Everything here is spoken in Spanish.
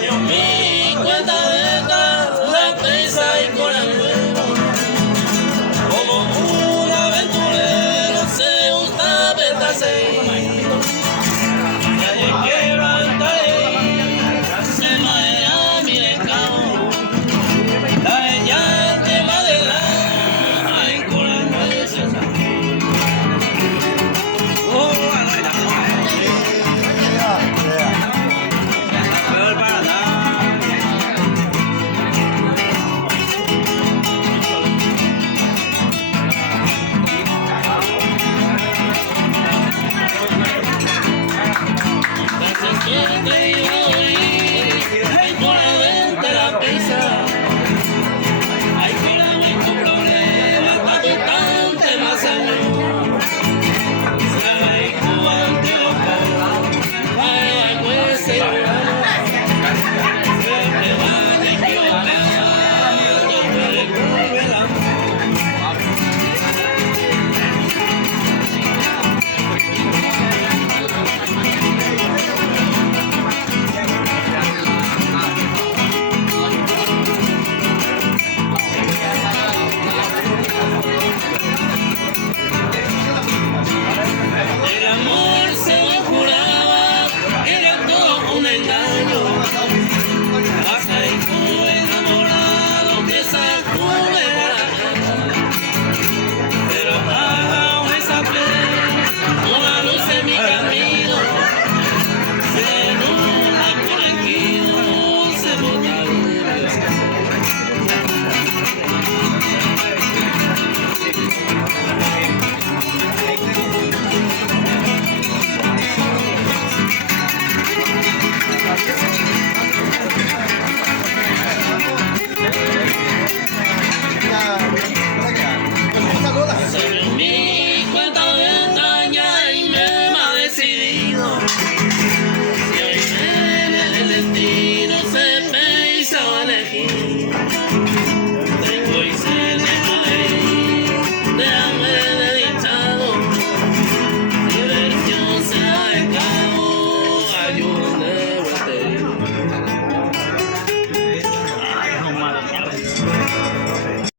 yo mi cuenta de la pesa y con el nuevo. Como un aventurero se gusta petarse. Y allí quebranta se marea mi escao. La ella de madera y con el nuevo. El amor se me juraba, era todo un engaño.